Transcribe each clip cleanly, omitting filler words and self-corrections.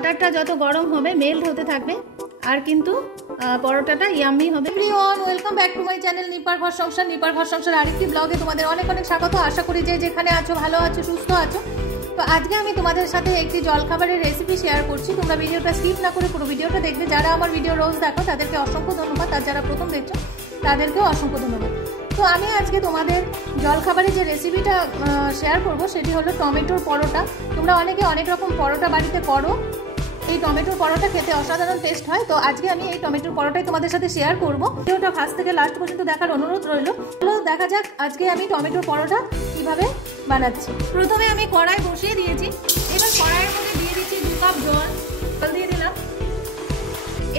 বাটারটা যত গরম হবে মেল্ট হতে থাকবে আর কিন্তু পরোটাটা ইয়াম্মি হবে। Everyone, welcome back to my channel নিপার ঘর সংসার। নিপার ঘর সংসার আরেকটি ব্লগে তোমাদের অনেক অনেক স্বাগত। আশা করি যে যেখানে আছো ভালো আছো, সুস্থ আছো। তো আজকে আমি তোমাদের সাথে একটি জলখাবারের রেসিপি শেয়ার করছি। তোমরা ভিডিওটা স্কিপ না করে পুরো ভিডিওটা দেখবে। যারা আমার ভিডিও রোজ দেখো তাদেরকে অসংখ্য ধন্যবাদ, আর যারা প্রথম দেখছো তাদেরকেও অসংখ্য ধন্যবাদ। তো আমি আজকে তোমাদের জলখাবারের যে রেসিপিটা শেয়ার করব সেটি হলো টমেটোর পরোটা। তোমরা অনেকে অনেক রকম পরোটা বাড়িতে করো, এই টমেটোর পরোটা খেতে অসাধারণ টেস্ট হয়। তো আজকে আমি এই টমেটোর পরোটাই তোমাদের সাথে শেয়ার করব। ভিডিওটা ফার্স্ট থেকে লাস্ট পর্যন্ত দেখার অনুরোধ রইল। চলো দেখা যাক আজকে আমি টমেটোর পরোটা কিভাবে বানাচ্ছি। প্রথমে আমি কড়াই বসিয়ে দিয়েছি। এবার কড়াইয়ের মধ্যে দিয়ে দিচ্ছি 2 কাপ জল দিয়ে দিলাম।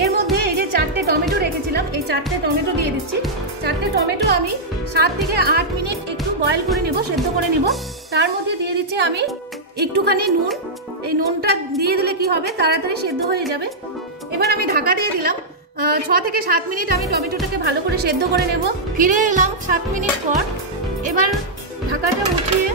এর মধ্যে এই যে 4টে টমেটো রেখেছিলাম, এই 4টে টমেটো দিয়ে দিচ্ছি। 4টে টমেটো আমি 7 থেকে 8 মিনিট একটু বয়েল করে নেব, সেদ্ধ করে নেব। তার মধ্যে দিয়ে দিচ্ছি আমি একটুখানি নুন। এই নুনটা দিয়ে দিলে কি হবে, তাড়াতাড়ি সেদ্ধ হয়ে যাবে। এবার আমি ঢাকা দিয়ে দিলাম। 6 থেকে 7 মিনিট আমি টমেটোটাকে ভালো করে সেদ্ধ করে নেব। ফিরে এলাম 7 মিনিট পর। এবার ঢাকাটা উঠিয়ে,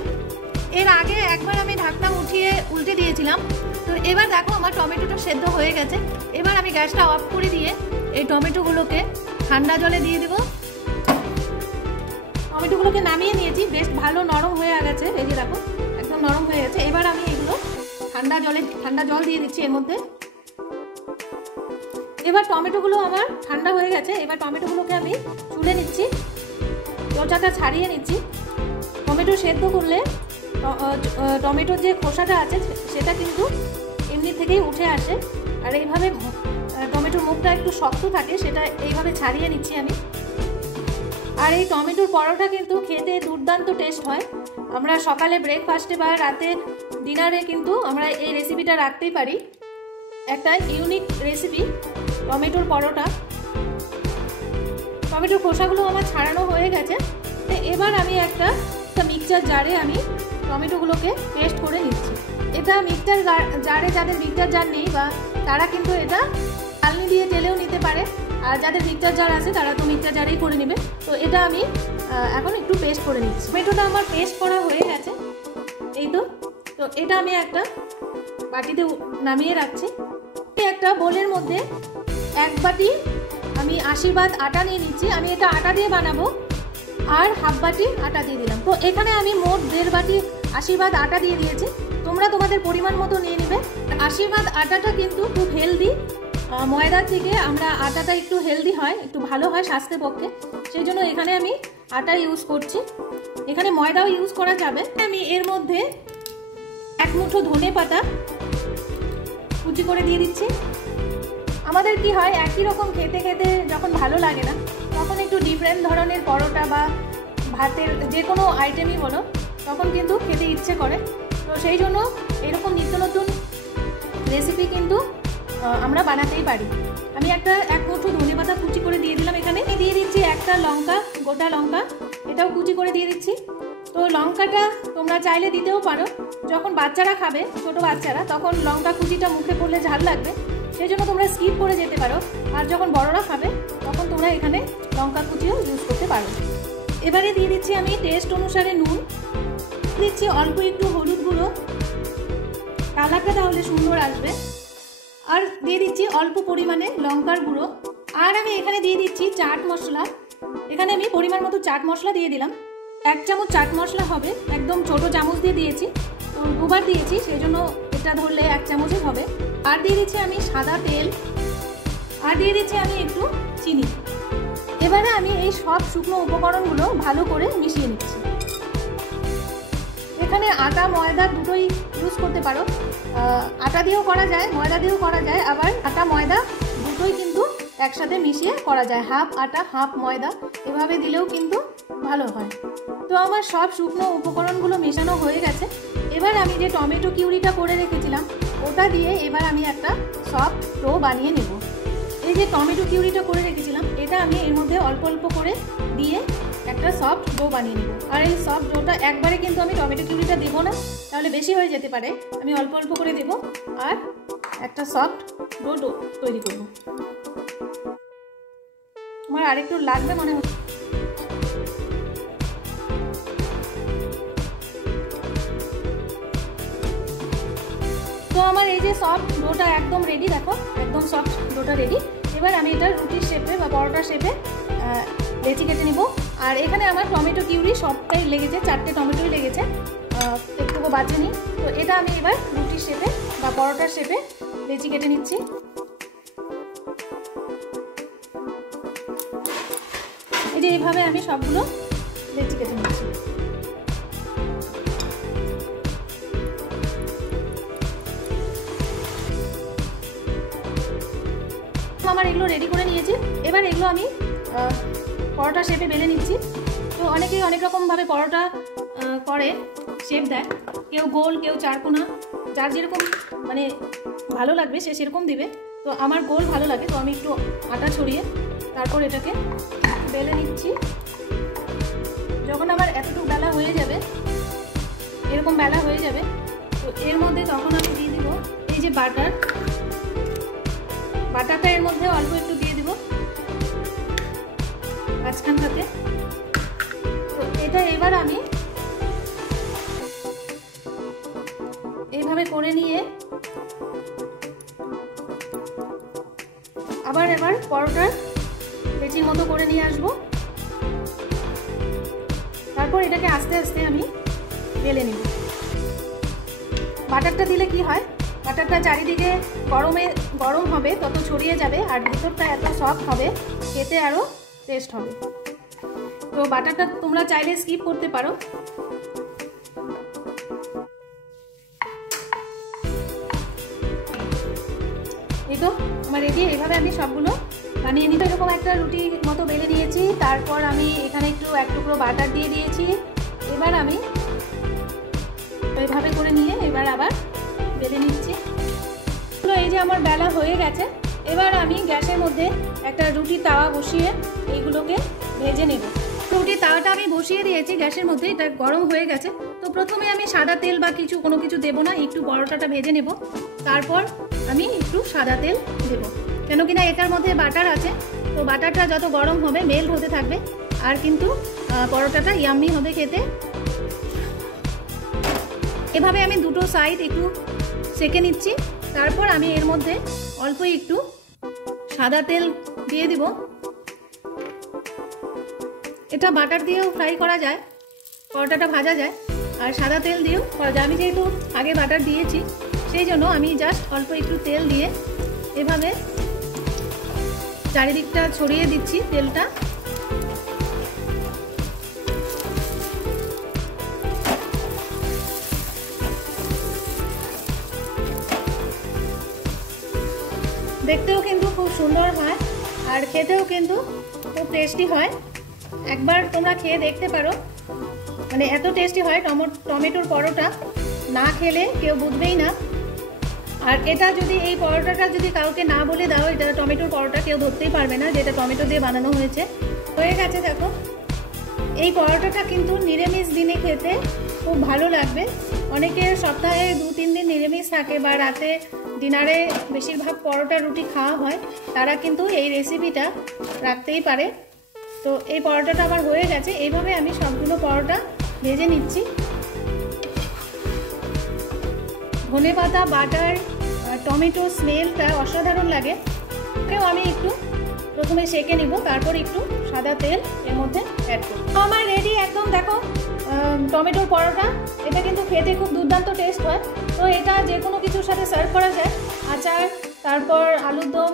এর আগে একবার আমি ঢাকনা উঠিয়ে উল্টে দিয়েছিলাম। তো এবার দেখো আমার টমেটোটা সেদ্ধ হয়ে গেছে। এবার আমি গ্যাসটা অফ করে দিয়ে এই টমেটোগুলোকে ঠান্ডা জলে দিয়ে দেবো। টমেটোগুলোকে নামিয়ে নিয়েছি, বেশ ভালো নরম হয়ে গেছে। এই যে দেখো একদম নরম হয়ে গেছে। এবার আমি এগুলো ঠান্ডা জল দিয়ে দিচ্ছি এর মধ্যে। এবার টমেটোগুলো আমার ঠান্ডা হয়ে গেছে। এবার টমেটোগুলোকে আমি চুলে নিচ্ছি, চোচাটা ছাড়িয়ে নিচ্ছি। টমেটো সেদ্ধ করলে টমেটোর যে খোসাটা আছে সেটা কিন্তু এমনি থেকেই উঠে আসে। আর এইভাবে টমেটোর মুখটা একটু শক্ত থাকে, সেটা এইভাবে ছাড়িয়ে নিচ্ছি আমি। আর এই টমেটোর পরোটা কিন্তু খেতে দুর্দান্ত টেস্ট হয়। আমরা সকালে ব্রেকফাস্টে বা রাতে ডিনারে কিন্তু আমরা এই রেসিপিটা রাখতেই পারি। একটা ইউনিক রেসিপি টমেটোর পরোটা। টমেটোর খোসাগুলো আমার ছাড়ানো হয়ে গেছে। এবার আমি একটা মিক্সচার জারে আমি টমেটোগুলোকে পেস্ট করে নিচ্ছি। এটা মিক্সচার জারে, যাদের মিক্সচার জার নেই বা তারা কিন্তু এটা চালনি দিয়ে তেলেও নিতে পারে। আর যাদের মিক্সচার জার আছে তারা তো মিক্সচার জারেই করে নেবে। তো এটা আমি এখন একটু পেস্ট করে নিচ্ছি। টমেটোটা আমার পেস্ট করা হয়ে গেছে, এই তো। তো এটা আমি একটা বাটিতে নামিয়ে রাখছি। একটা বোলের মধ্যে 1 বাটি আমি আশীর্বাদ আটা নিয়ে নিচ্ছি। আমি এটা আটা দিয়ে বানাবো, আর 1/2 বাটি আটা দিয়ে দিলাম। তো এখানে আমি মোট 1.5 বাটি আশীর্বাদ আটা দিয়ে দিয়েছি। তোমরা তোমাদের পরিমাণ মতো নিয়ে নেবে। আশীর্বাদ আটাটা কিন্তু খুব হেলদি, ময়দার থেকে আমরা আটাটা একটু হেলদি হয়, একটু ভালো হয় স্বাস্থ্যের পক্ষে। সেই জন্য এখানে আমি আটা ইউজ করছি। এখানে ময়দাও ইউজ করা যাবে। আমি এর মধ্যে 1 মুঠো ধনে পাতা কুচি করে দিয়ে দিচ্ছি। আমাদের কি হয়, একই রকম খেতে খেতে যখন ভালো লাগে না, তখন একটু ডিফারেন্ট ধরনের পরোটা বা ভাতের যে কোনো আইটেমই বলো, তখন কিন্তু খেতে ইচ্ছে করে। তো সেই জন্য এরকম নিত্য নতুন রেসিপি কিন্তু আমরা বানাতেই পারি। আমি একটা 1 মুঠো ধনে পাতা কুচি করে দিয়ে দিলাম। এখানে দিয়ে দিচ্ছি একটা লঙ্কা, গোটা লঙ্কা, এটাও কুচি করে দিয়ে দিচ্ছি। তো লঙ্কাটা তোমরা চাইলে দিতেও পারো। যখন বাচ্চারা খাবে, ছোট বাচ্চারা, তখন লঙ্কা কুচিটা মুখে পড়লে ঝাল লাগবে, সেই জন্য তোমরা স্কিপ করে যেতে পারো। আর যখন বড়রা খাবে তখন তোমরা এখানে লঙ্কা কুচিও ইউজ করতে পারো। এবারে দিয়ে দিচ্ছি আমি টেস্ট অনুসারে নুন, দিচ্ছি অল্প একটু হলুদ গুঁড়ো, কালারটা তাহলে সুন্দর আসবে। আর দিয়ে দিচ্ছি অল্প পরিমাণে লঙ্কার গুঁড়ো। আর আমি এখানে দিয়ে দিচ্ছি চাট মশলা। এখানে আমি পরিমাণ মতো চাট মশলা দিয়ে দিলাম। 1 চামচ চাট মশলা হবে, একদম ছোট চামচ দিয়ে দিয়েছি। তো 2 বার দিয়েছি, সেই জন্য এটা ধরলে 1 চামচই হবে। আর দিয়ে দিচ্ছি আমি সাদা তেল, আর দিয়ে দিচ্ছি আমি একটু চিনি। এবারে আমি এই সব শুকনো উপকরণগুলো ভালো করে মিশিয়ে নিচ্ছি। এখানে আটা ময়দা দুটোই ইউজ করতে পারো। আটা দিয়েও করা যায়, ময়দা দিয়েও করা যায়। আবার আটা ময়দা দুটোই কিন্তু একসাথে মিশিয়ে করা যায়, 1/2 আটা 1/2 ময়দা, এভাবে দিলেও কিন্তু ভালো হয়। তো আমার সব শুকনো উপকরণগুলো মেশানো হয়ে গেছে। এবার আমি যে টমেটো কিউরিটা করে রেখেছিলাম ওটা দিয়ে এবার আমি একটা সফট ডো বানিয়ে নেব। এই যে টমেটো কিউরিটা করে রেখেছিলাম এটা আমি এর মধ্যে অল্প অল্প করে দিয়ে একটা সফট ডো বানিয়ে নেব। আর এই সফট ডোটা একবারে কিন্তু আমি টমেটো কিউরিটা দেবো না, তাহলে বেশি হয়ে যেতে পারে। আমি অল্প অল্প করে দেব আর একটা সফট ডো তৈরি করব। আমার আরেকটু লাগবে মনে হচ্ছে। তো আমার এই যে সফট ডোটা একদম রেডি, দেখো একদম সফট ডোটা রেডি। এবার আমি এটা রুটির শেপে বা পরোটার শেপে লেচি কেটে নিব। আর এখানে আমার টমেটো কিউরি সবটাই লেগেছে, 4টে টমেটোই লেগেছে, একটুকু বাঁচেনি। তো এটা আমি এবার রুটির শেপে বা পরোটার শেপে লেচি কেটে নিচ্ছি। এই যে এইভাবে আমি সবগুলো লেচি কেটে নিচ্ছি। আমার এগুলো রেডি করে নিয়েছি। এবার এগুলো আমি পরোটা শেপে বেলে নিচ্ছি। তো অনেকেই অনেক রকমভাবে পরোটা করে, শেপ দেয়, কেউ গোল, কেউ চারকোনা, যার যেরকম মানে ভালো লাগবে সে সেরকম দিবে। তো আমার গোল ভালো লাগে, তো আমি একটু আটা ছড়িয়ে তারপর এটাকে বেলে নিচ্ছি। যখন আমার এতটুকু বেলা হয়ে যাবে, এরকম বেলা হয়ে যাবে, তো এর মধ্যে তখন আমি দিয়ে দিব এই যে বাটার। বাটারটা এর মধ্যে অল্প একটু দিয়ে দিব মাঝখানটাতে। তো এটা এবার আমি এইভাবে করে নিয়ে এবার পরোটার লেচির মতো করে নিয়ে আসবো। তারপর এটাকে আস্তে আস্তে আমি বেলে নিব। বাটারটা দিলে কি হয়, বাটারটা চারিদিকে গরম হবে, তত ছড়িয়ে যাবে, আর ভিতরটা এত সফট হবে, খেতে আরও টেস্ট হবে। তো বাটারটা তোমরা চাইলে স্কিপ করতে পারো। এই তো আমার রেডি। এইভাবে আমি সবগুলো বানিয়ে নিতে। এরকম একটা রুটি মতো বেলে নিয়েছি। তারপর আমি এখানে এক টুকরো বাটার দিয়ে দিয়েছি। এবার আমি এইভাবে করে নিয়ে এবার আবার বেলে নিচ্ছি। এই যে আমার বেলা হয়ে গেছে। এবার আমি গ্যাসের মধ্যে একটা রুটি তাওয়া বসিয়ে এইগুলোকে ভেজে নেব। রুটির তাওয়াটা আমি বসিয়ে দিয়েছি গ্যাসের মধ্যে, এটা গরম হয়ে গেছে। তো প্রথমে আমি সাদা তেল বা কোনো কিছু দেবো না, একটু পরোটাটা ভেজে নেব। তারপর আমি একটু সাদা তেল দেব, কেন কিনা এটার মধ্যে বাটার আছে। তো বাটারটা যত গরম হবে মেল্ট হতে থাকবে, আর কিন্তু পরোটাটা ইয়াম্মি হবে খেতে। এভাবে আমি দুটো সাইড একটু সেকে নিচ্ছি। তারপর আমি এর মধ্যে অল্প একটু সাদা তেল দিয়ে দিব। এটা বাটার দিয়েও ফ্রাই করা যায়, পরোটাটা ভাজা যায়, আর সাদা তেল দিয়েও করা যায়। আমি যেহেতু আগে বাটার দিয়েছি সেই জন্য আমি জাস্ট অল্প একটু তেল দিয়ে এভাবে চারিদিকটা ছড়িয়ে দিচ্ছি তেলটা। দেখতেও কিন্তু খুব সুন্দর হয়, আর খেতেও কিন্তু খুব টেস্টি হয়। একবার তোমরা খেয়ে দেখতে পারো, মানে এত টেস্টি হয় টমেটোর পরোটা, না খেলে কেউ বুঝবেই না। আর এটা যদি এই পরোটাটা যদি কাউকে না বলে দাও এটা টমেটোর পরোটা, কেউ ধরতেই পারবে না যে এটা টমেটো দিয়ে বানানো হয়েছে। হয়ে গেছে দেখো। এই পরোটাটা কিন্তু নিরামিষ দিনে খেতে খুব ভালো লাগবে। অনেকের সপ্তাহে 2-3 দিন নিরামিষ থাকে বা রাতে ডিনারে বেশিরভাগ পরোটা রুটি খাওয়া হয়, তারা কিন্তু এই রেসিপিটা রাখতেই পারে। তো এই পরোটাটা আবার হয়ে গেছে। এইভাবে আমি সবগুলো পরোটা ভেজে নিচ্ছি। ধনেপাতা, বাটার, টমেটো স্মেলটা অসাধারণ লাগে। এটাও আমি একটু প্রথমে সেকে নিব, তারপর একটু সাদা তেল এর মধ্যে অ্যাড করব। আমার রেডি একদম দেখো টমেটোর পরোটা। এটা কিন্তু খেতে খুব দুর্দান্ত টেস্ট হয়। তো এটা যে কোনো কিছুর সাথে সার্ভ করা যায়, আচার, তারপর আলুর দম,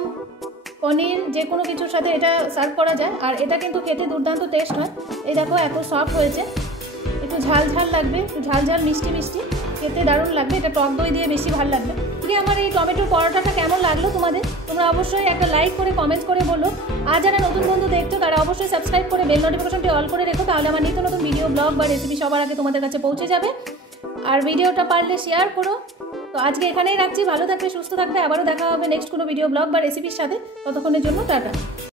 পনির, যে কোনো কিছুর সাথে এটা সার্ভ করা যায়। আর এটা কিন্তু খেতে দুর্দান্ত টেস্ট হয়। এই দেখো এত সফট হয়েছে, একটু ঝাল ঝাল লাগবে, একটু ঝাল ঝাল মিষ্টি মিষ্টি, খেতে দারুণ লাগবে। এটা টক দই দিয়ে বেশি ভালো লাগবে। আমার এই টমেটোর পরোটাটা কেমন লাগলো তোমাদের, তোমরা অবশ্যই একটা লাইক করে কমেন্ট করে বলো। আর যারা নতুন বন্ধু দেখছো তারা অবশ্যই সাবস্ক্রাইব করে বেল নোটিফিকেশনটি অল করে রেখো, তাহলে আমার নিত্য নতুন ভিডিও, ব্লগ বা রেসিপি সবার আগে তোমাদের কাছে পৌঁছে যাবে। আর ভিডিওটা পারলে শেয়ার করো। তো আজকে এখানেই রাখছি। ভালো থাকবে, সুস্থ থাকবে। আবারও দেখা হবে নেক্সট কোনো ভিডিও, ব্লগ বা রেসিপির সাথে। ততক্ষণের জন্য টাটা।